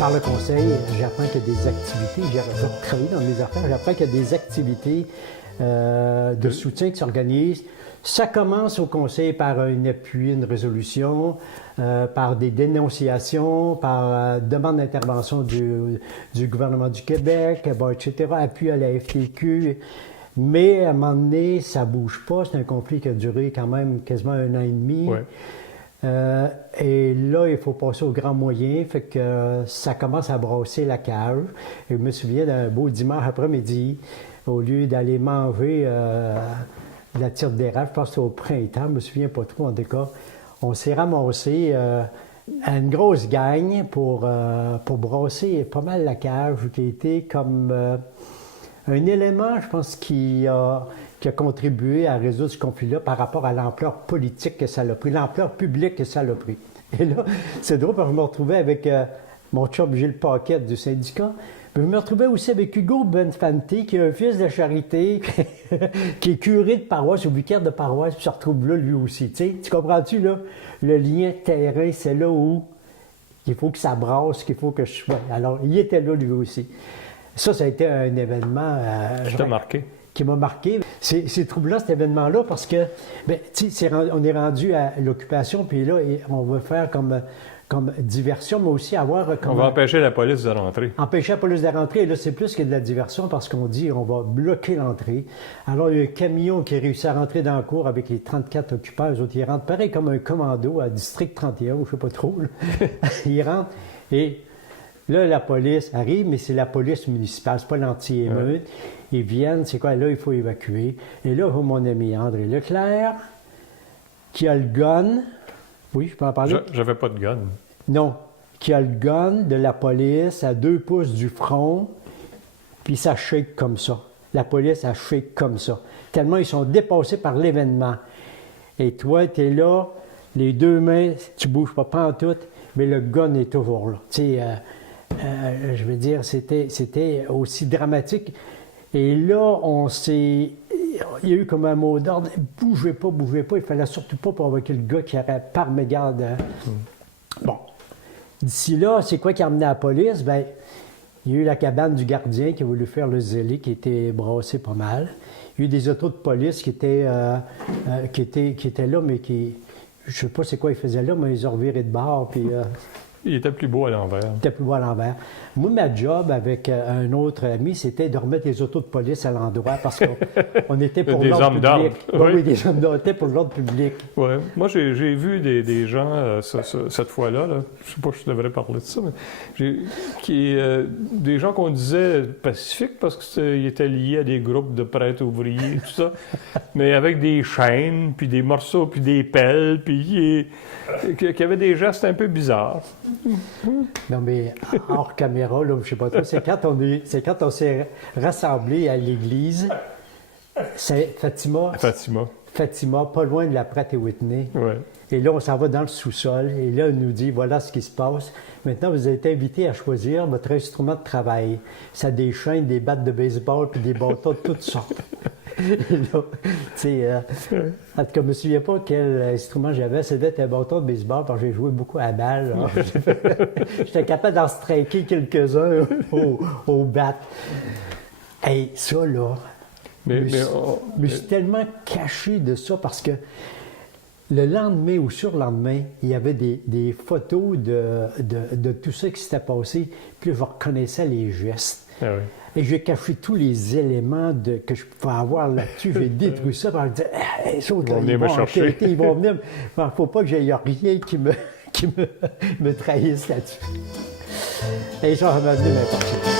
Par le conseil, j'apprends qu'il y a des activités, j'ai travaillé dans mes affaires, j'apprends qu'il y a des activités de soutien qui s'organisent. Ça commence au conseil par un appui, une résolution, par des dénonciations, par demande d'intervention du gouvernement du Québec, bon, etc., appui à la FTQ. Mais à un moment donné, ça ne bouge pas. C'est un conflit qui a duré quand même quasiment 1 an et demi. Ouais. Et là, il faut passer aux grands moyens. Fait que ça commence à brasser la cage. Et je me souviens d'un beau dimanche après-midi, au lieu d'aller manger de la tire d'érable, je pense que c'était au printemps, je ne me souviens pas trop en tout cas, on s'est ramassé à une grosse gang pour brasser pas mal la cage, qui a été comme un élément, je pense, qui a contribué à résoudre ce conflit-là par rapport à l'ampleur politique que ça a pris, l'ampleur publique que ça a pris. Et là, c'est drôle parce que je me retrouvais avec mon chum Gilles Paquette du syndicat. Je me retrouvais aussi avec Hugo Benfanti, qui est un fils de charité, qui est curé de paroisse ou vicaire de paroisse, puis se retrouve là lui aussi. Tu comprends-tu, là? Le lien terrain, c'est là où il faut que ça brasse, qu'il faut que je sois. Alors, il était là lui aussi. Ça a été un événement Qui t'a marqué? Qui m'a marqué. C'est troublant, cet événement-là, parce que, on est rendu à l'occupation, puis là, on va faire comme diversion, mais aussi avoir... On va empêcher la police de rentrer. Empêcher la police de rentrer, et là, c'est plus que de la diversion, parce qu'on dit on va bloquer l'entrée. Alors, il y a un camion qui a réussi à rentrer dans la cour avec les 34 occupants. Eux autres, ils rentrent pareil comme un commando à District 31, ou je ne sais pas trop. Là. Ils rentrent, et là, la police arrive, mais c'est la police municipale, c'est pas l'anti-émeute. Ouais. Ils viennent, c'est quoi, là, il faut évacuer. Et là, mon ami André Leclerc, qui a le gun... Oui, je peux en parler? J'avais pas de gun. Non. Qui a le gun de la police à 2 pouces du front, puis ça shake comme ça. La police, elle shake comme ça. Tellement ils sont dépassés par l'événement. Et toi, tu es là, les 2 mains, tu bouges pas pantoute, mais le gun est toujours là. Tu sais, je veux dire, c'était aussi dramatique. Et là, il y a eu comme un mot d'ordre, bougez pas, il fallait surtout pas provoquer le gars qui aurait par mégarde. Bon. D'ici là, c'est quoi qui a amené la police? Bien, il y a eu la cabane du gardien qui a voulu faire le zélé, qui était brassé pas mal. Il y a eu des autos de police qui étaient là, mais qui... Je sais pas c'est quoi ils faisaient là, mais ils ont reviré de bord, puis... Il était plus beau à l'envers. Il était plus beau à l'envers. Moi, ma job avec un autre ami, c'était de remettre les autos de police à l'endroit parce qu'on était pour l'ordre public. Des hommes d'ordre. Oui, des hommes d'ordre. On était pour l'ordre public. Oui. Moi, j'ai vu des gens, cette fois-là, je ne sais pas si je devrais parler de ça, mais des gens qu'on disait pacifiques parce qu'ils étaient liés à des groupes de prêtres ouvriers, tout ça, mais avec des chaînes, puis des morceaux, puis des pelles, puis qui avaient des gestes un peu bizarres. Non, mais hors caméra, là, je sais pas trop, c'est quand on s'est rassemblés à l'église, c'est Fatima, pas loin de la Pratt et Whitney. Ouais. Et là, on s'en va dans le sous-sol, et là, on nous dit, voilà ce qui se passe. Maintenant, vous avez été invité à choisir votre instrument de travail. Ça a des chaînes, des battes de baseball, puis des bâtons de toutes sortes. Et là, tu sais, en tout cas, je ne me souviens pas quel instrument j'avais. C'était un bâton de baseball, parce que j'ai joué beaucoup à la balle. J'étais capable d'en striker quelques-uns au bat. Et ça, là, je suis tellement caché de ça, parce que le lendemain ou surlendemain, il y avait des photos de tout ça qui s'était passé. Puis là, je reconnaissais les gestes. Ah oui. Et j'ai caché tous les éléments que je pouvais avoir là-dessus. J'ai détruit ça par dire ils vont venir me chercher. Ils vont venir. Il ne faut pas que j'aie rien qui me trahisse là-dessus. Et ça m'a venu m'importer.